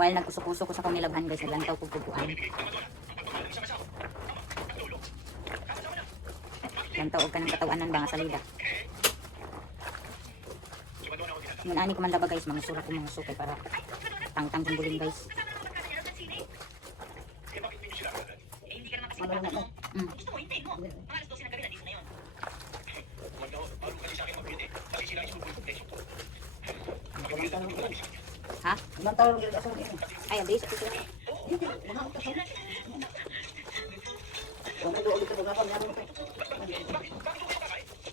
While nagkusukuso ko sa kong nilabhan guys, naglantaw ko pupuan. Lantaw og kanang katawanan ba nga salida. Ngun ani ko man laba guys, mga sura ko mga sukay para tangtang yung buling guys. Ano na? Gusto mo, hindi mo. Mga alas 12 ng gabi, nandito na yun. Bago kasi sa akin mag-hit eh. Kasi sila yung Ha? Ilang taon yung asal niya? Ay, abis ako sila. Hindi, mga kasal. Kung ano ulit ang mga yan.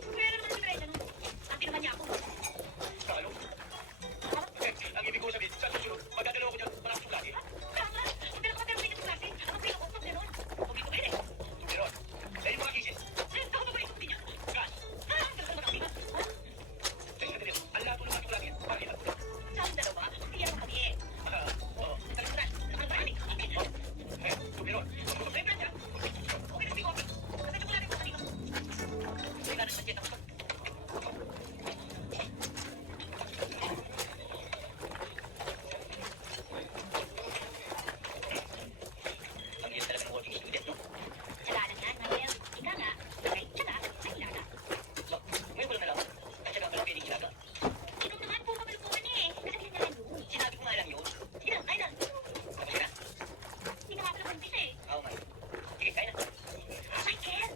Kaya naman ang pinag-ito nun. Ang tinaman niya ako. Kalo? Ang ibig ko sabihin, sa susunod, magdadalo ako dyan, malakas yung lagi. Tama! Kung pinakamatero din yung klase, ang pinakot ng gano'n. Huwag ito pwede. Gano'n? Dahil yung mga kisis. Ako ba ba yung din niya? Gas? Ang dalawa magkakapin. Ha? Dahil ka din, ang lato ng ating lagi, bakit ako? Saan dalawa? Iyan mo kami eh. Oo. Kalimutan. Nakalimutan. Gano'n? Okay na siya. Okay na si Kopi. Kasi chocolate ko kanina. Hindi ka nasa dyan ako. Ang hirap talaga ng working student, no? Tsaka lang yan, Manuel. Ika nga. Ay, tsaka, ay ilaga. So, ngayon ko lang nalaman. At saka pala pwedeng ilaga. Ikaw naman po kapalupuan eh. Nasabihin na lang yun. Sinabi ko nga lang yun. Ilang, ay lang. Tapos na. Hindi na nga pala buntis eh. Oo nga. Sige, kaya na. Michael!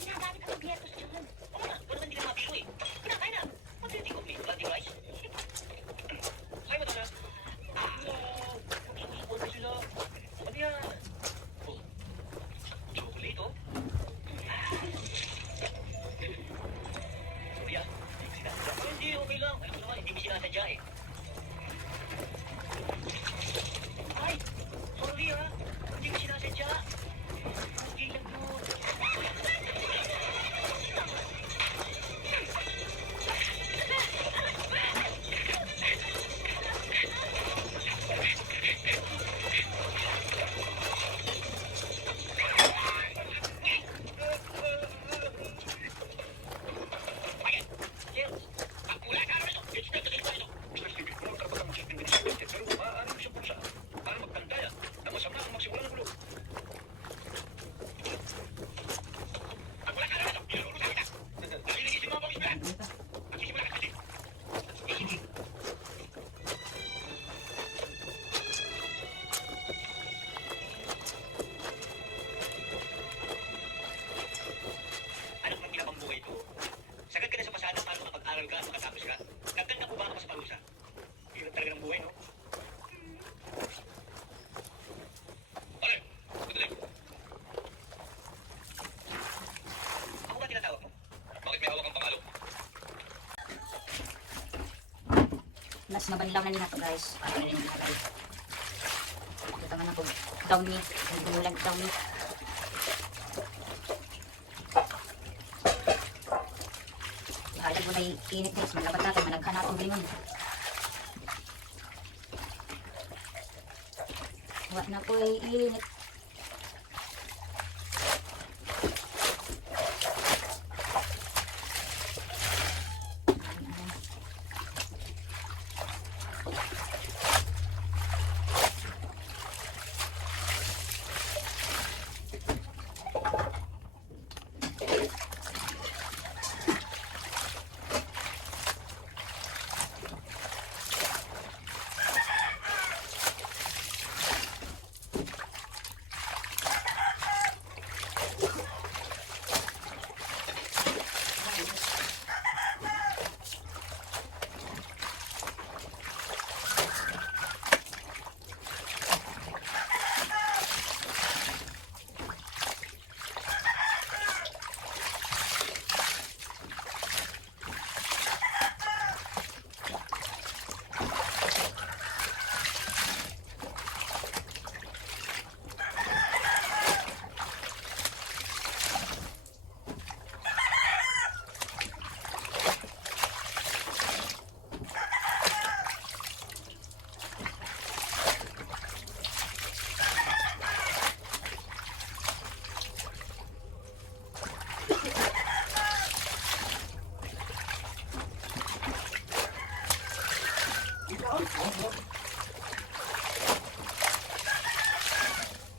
Ginagamit ang biyertos dyan. Oo nga, wala naman din ang mabiro eh. Kinakain na. Pag-hindi ko, may planting rice. Ay, madonna. Mag-iipon na sila. Ano yan? Oh, chocolate oh. Sorry ah. Hindi, okay lang. Alam ko naman, hindi mo sinasadya eh. Ay, sorry ah. Hindi ko sinasadya. Okay lang yun. Anak ng kinabang buhay ito. Sagad ka na sa pasada para makapag-aral ka at makatapos ka. Nagkanda ko ba ka pa sa parusa? Hirap talaga ng buhay, no? Pare, sandali. Ako ba tinatawag mo? Bakit may hawak ang pangalo? Nas mabanlaw na nila to guys. Para na rin nila guys. Ito man ako. Downy. Hindi mo lang downy. Ihalag mo na yung init guys. Malabat natin. Malaghan natin lingon. Huwag na po ay init.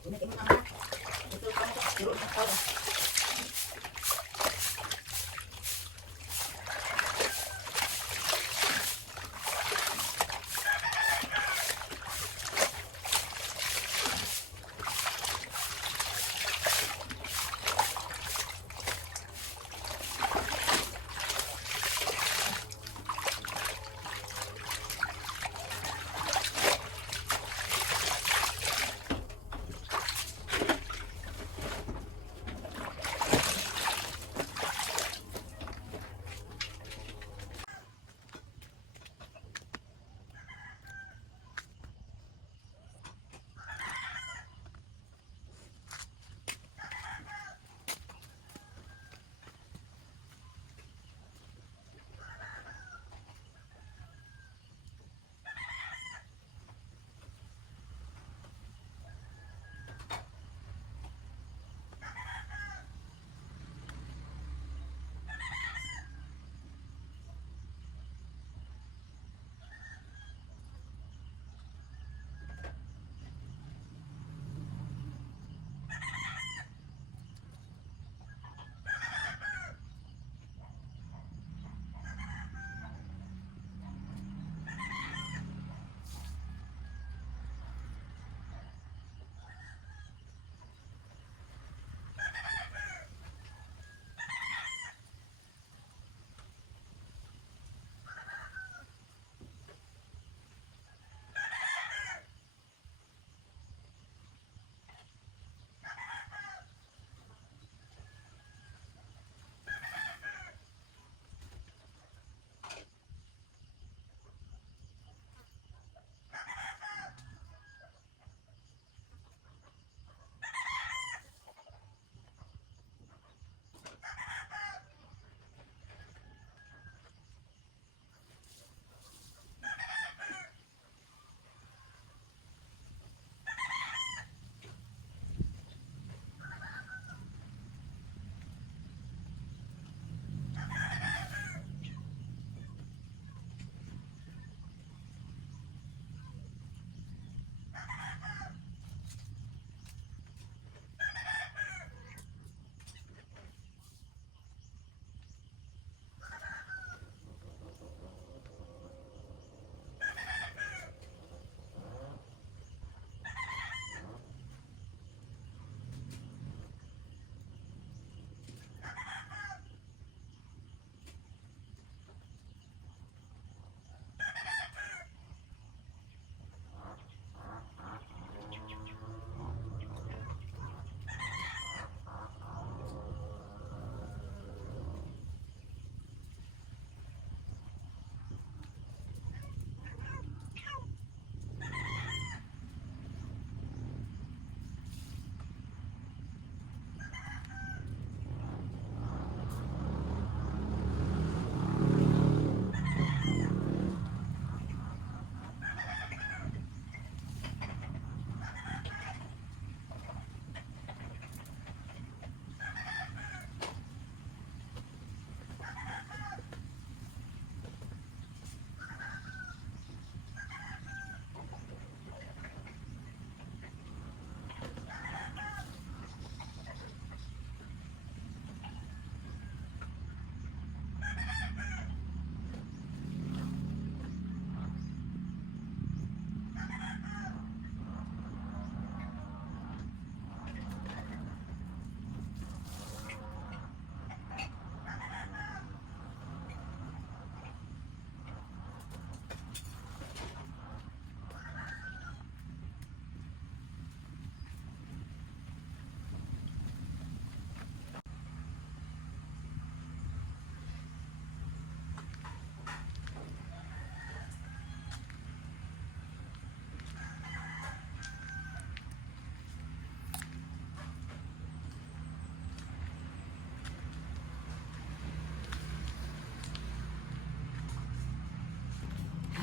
Ini kita mana? Itu kamu turun ke bawah.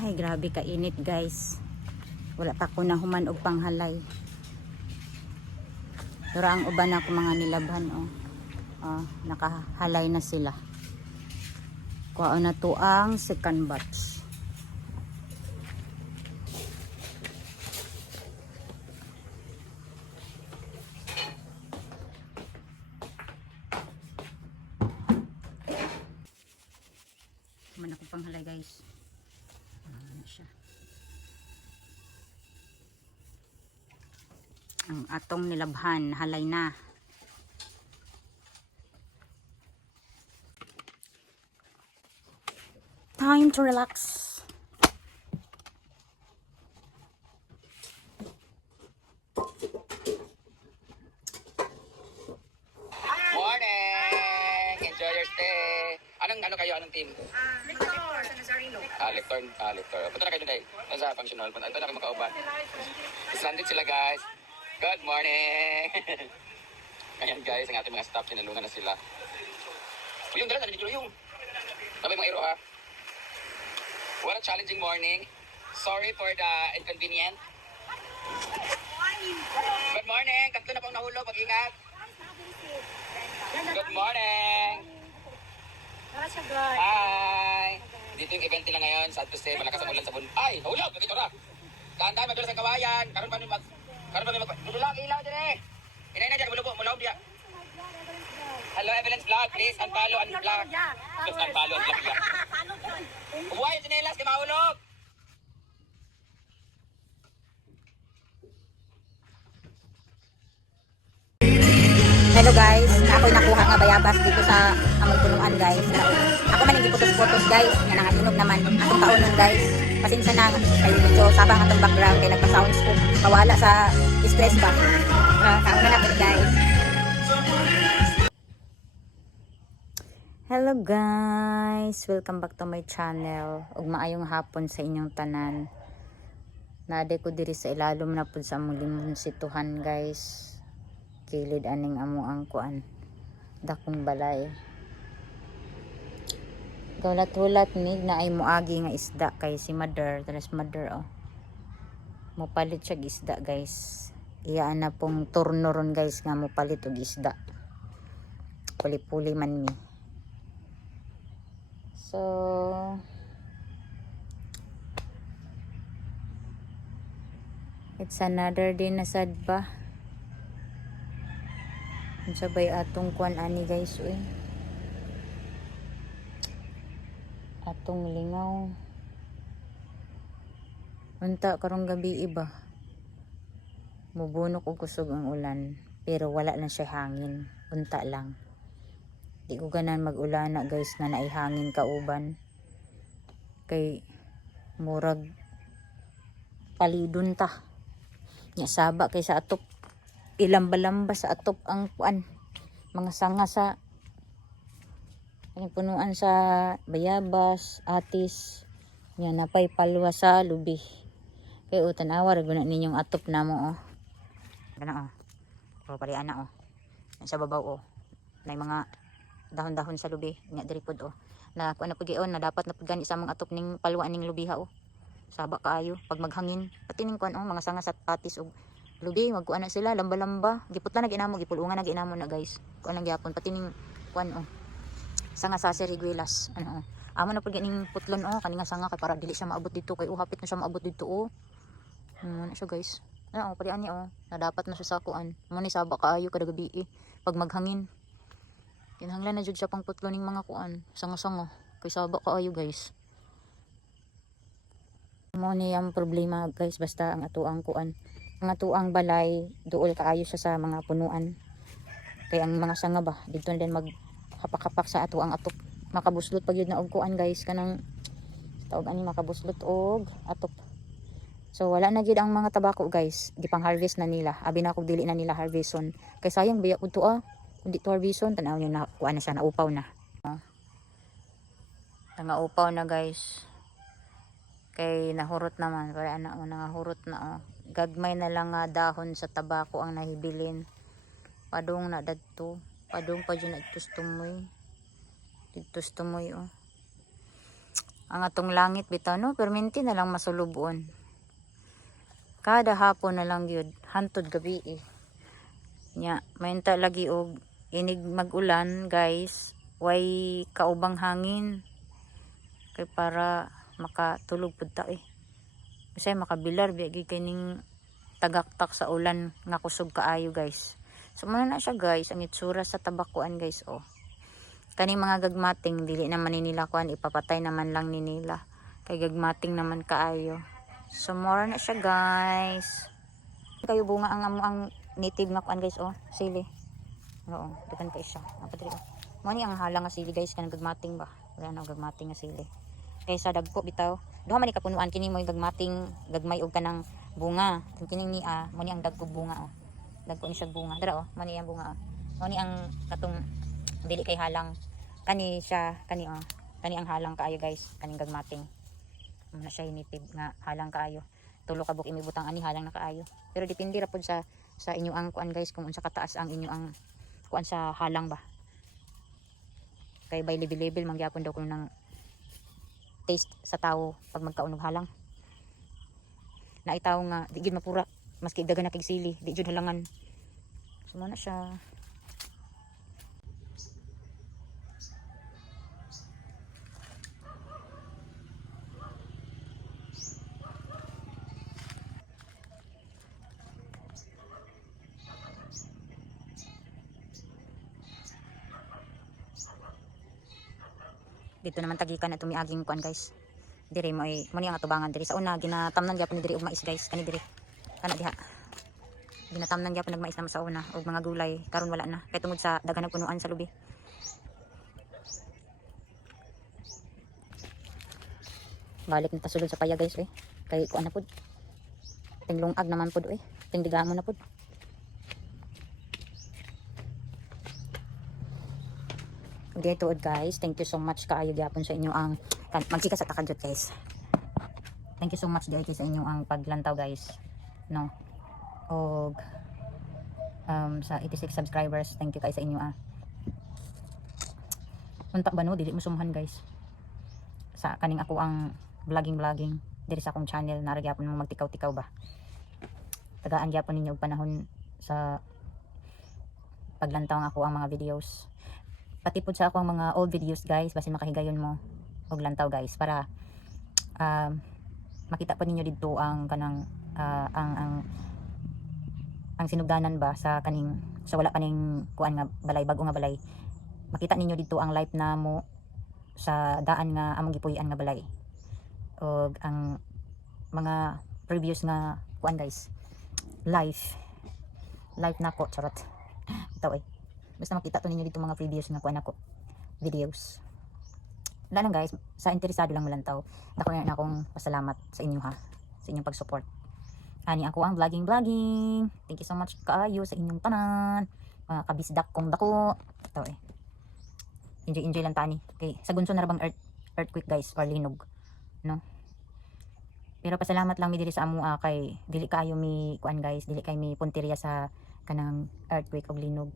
Ay, grabe kainit guys. Wala pa ko na human og panghalay. Pero ang uban ako mga nilabhan, oh. Nakahalay na sila. Kuha na to ang second batch. guys. Ayan siya. Ang atong nilabhan, halay na. Time to relax. Morning! Enjoy your stay. Ano kayo? Anong team? Lector sa Nazareno. Lector. Punta na kayo dun sa function hall. Ito na kayo makauban. Islanded sila guys. Good morning! Ayan guys, ang ating mga staff, sinalungan na sila. Uyong, dala, nandito yung. Sabay mga iro ha. What a challenging morning. Sorry for the inconvenient. Good morning! Tatlo na pong nahulog, mag-ingat. Good morning! Hi! Dito yung event nila ngayon, sad to say, malakas ang ulan sa bun. Ay! Nahulog! Dito na! Dahan-dahan, madulas ang kawayan. Karoon pa may Dudulang, ilaw din eh! Inay na dyan, mulawag diya. Hello, Evelyn's Vlog. Please, unfollow and vlog. Please, unfollow and vlog yan. Ubuhay yung sinelas, di mahulog! Hello guys, ako'y nakuha nga bayabas dito sa among punuan guys. Ako man hindi putos-putos guys, nga nangahinog naman atong taon nun guys. Pasensya na kay medyo sabang atong background kay nagpa-sounds ko. Kawala sa stress ba. Kauna na po guys. Hello guys, welcome back to my channel. Ug maayong hapon sa inyong tanan. Naade ko diri sa ilalom na pud sa among limon situhan guys. Kilid aning amo ang kuan dakong balay. Gawlat-hulat ni na ay moagi nga isda kay si mother oh. Mopalit siya isda guys. Iya na pong turno ron guys nga mopalit og isda. Puli-puli man mi. So it's another day na sad ba. Sabay atong kuan ani guys uy. Atong lingaw. Unta karong gabi iba. Mubunok og kusog ang ulan, pero wala na siya hangin. Unta lang. Di ko ganan mag-ulana guys na naihangin kauban. Kay murag palidon ta. Nya saba kay sa atop ilamba-lamba sa atop ang kuan mga sanga sa ang punuan sa bayabas, atis nya napay palwa sa lubi kay utanawa ra guna ninyong atop namo oh kana oh pali ana oh sa babaw oh nay mga dahon-dahon sa lubi nya diri pod oh na kuan na pud giyon na dapat na pud gani sa mga atop ning palwa ning lubiha oh saba kaayo pag maghangin pati ning kuan oh mga sanga sa atis og lubi magkuan na sila lamba-lamba giputla na ginamo gipulungan na ginamo na guys kuan nang gyapon pati ning kuan oh sanga sa seriguelas ano oh amo na pud ning putlon oh kaninga sanga kay para dili siya maabot dito kay hapit na siya maabot dito oh na siya guys ano oh pali ani oh na dapat na siya sa kuan mo ni saba kaayo kada gabi pag maghangin kinahanglan na jud siya pang putlon ning mga kuan sanga-sanga kay saba kaayo guys mo ni ang problema guys basta ang atuang kuan ang atuang balay duol kaayo siya sa mga punuan kay ang mga sanga ba dito na din maghapak-hapak sa atuang atop makabuslot pag yun na og kuan guys kanang tawag ani makabuslot og atop so wala na gyud ang mga tabako guys gipang harvest na nila abi na kog dili na nila harveston kay sayang biya pud to kundi to harveston tanaw niyo na kuan na siya naupaw na nangaupaw na guys kay nahurot naman para anak mo nangahurot na gagmay na lang nga dahon sa tabako ang nahibilin padung na dadto padung pa dyan nagtustumoy oh ang atong langit bitaw no perminti na lang masulubon kada hapon na lang yun hantod gabi nya mainta lagi og inig magulan guys way kaubang hangin kay para makatulog pud ta kasi makabilar biya kining tagaktak sa ulan nga kusog kaayo guys so muna na siya guys ang itsura sa tabakuan guys oh kaning mga gagmating dili naman ni nila kuan ipapatay naman lang ni nila Kay gagmating naman kaayo. So more na siya guys. Kayo bunga ang native nga kuan guys oh, sili. Oo, dukan pa isa. Apa diri oh. Mo ni ang halang nga sili guys kanang gagmating ba. Wala na gagmating nga sili. Kaysa dagko bitaw. Duha man ni kapunuan kini mo gagmating gagmay og kanang bunga. Kini ni mo ni ang dagko bunga oh. Dagko ni siya bunga. Dara oh, mo ni ang bunga oh. Mo ni ang katong dili kay halang kani siya kani oh. Kani ang halang kaayo guys, kaning gagmating. Muna siya native nga halang kaayo. Tulo ka buk imibutang ani halang na kaayo. Pero depende ra pud sa inyo ang kuan guys kung unsa kataas ang inyo ang kuan sa halang ba. Kay by level man gyapon daw kun nang taste sa tao pag magkaunog halang. Na itaw nga di gyud mapura maski dagan na kay sili, di jud halangan. So na siya. Dito naman tagikan na tumiaging kuan guys. Dire mo ay mo ni ang atubangan diri sa una ginatamnan gyapon ni diri og mais guys kani diri. Kana diha. Ginatamnan gyapon nag mais na sa una og mga gulay karon wala na kay tungod sa daghan ng punuan sa lubi. Balik na ta sulod sa paya guys kay kuan na pud. Tinglungag naman pud tingdigamo na pud. Dito guys, thank you so much kaayo gyapon sa inyo ang magsikas at takadjot guys. Thank you so much dito sa inyo ang paglantaw guys. No. Og sa 86 subscribers, thank you kay sa inyo Unta ba no, dili mo sumuhan guys. Sa kaning ako ang vlogging diri sa akong channel nara gyapon mo magtikaw-tikaw ba. Tagaan gyapon ninyo og panahon sa paglantaw ang ako ang mga videos. Pati po sa akong mga old videos guys basin makahigayon mo og lantaw guys para makita pa ninyo dito ang kanang ang sinugdanan ba sa kaning sa wala kaning kuan nga balay bago nga balay. Makita ninyo dito ang life na mo sa daan nga among gipuy-an nga balay og ang mga previous nga kuan guys life nako charot ito basta makita to ninyo dito mga previous nga kuan ako videos. Wala lang guys, sa interesado lang malantaw. Dako na akong pasalamat sa inyo sa inyong pag-support. Ani ako ang vlogging. Thank you so much kaayo sa inyong tanan. Mga kabisdak kong dako. Ito Enjoy lang tani. Okay, sa gunso na ra bang earthquake guys or linog, no? Pero pasalamat lang mi diri sa amo kay dili kayo mi kuan guys, dili kay mi punteriya sa kanang earthquake og linog.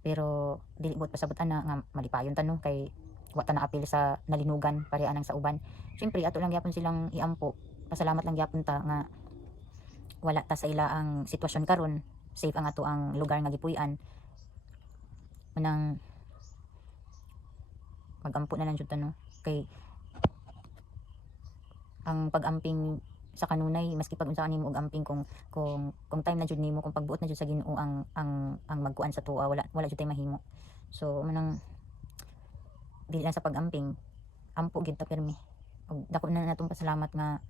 Pero dili bot pasabutan na nga malipayon tanong kay wa ta na apil sa nalinugan pareha nang sa uban. Syempre ato lang gyapon silang iampo. Pasalamat lang gyapon ta nga wala ta sa ila ang sitwasyon karon. Safe ang ato ang lugar nga gipuy-an. Manang magampo na lang jud ta no kay ang pag-amping sa kanunay maski pag unsa nimo og amping kung time na jud nimo kung pagbuot na jud sa Ginoo ang magkuan sa tuwa wala jud tay mahimo. So manang dili lang sa pag-amping ampo gid ta pirmi og dako na natong pasalamat nga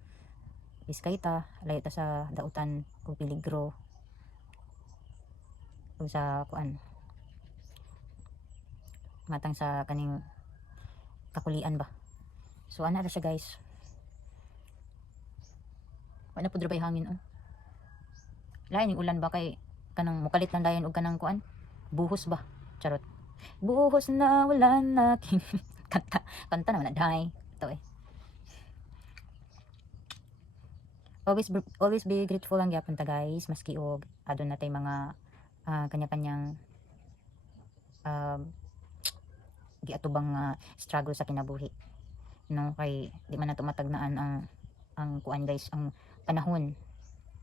iskay ta layo ta sa dautan ug peligro ug sa kuan matang sa kaning kakulian ba. So ana ra siya guys. Wala po drabay hangin lain yung ulan ba kay kanang mukalit lang dayon og kanang kuan buhos ba charot buhos na wala na king kanta naman na dahay ito always be grateful lang gyapon ta guys maski og adon natay mga kanya-kanyang giatubang struggle sa kinabuhi no kay di man nato matagnaan ang kuan guys ang panahon.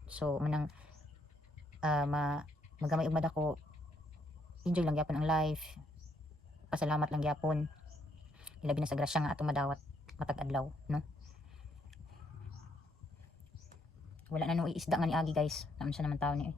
So manang magamay og madako enjoy lang gyapon ang life. Pasalamat lang gyapon ilabi na sa grasya nga ato madawat matag adlaw no. Wala na no iisda nga ni agi guys naman siya naman tawo ni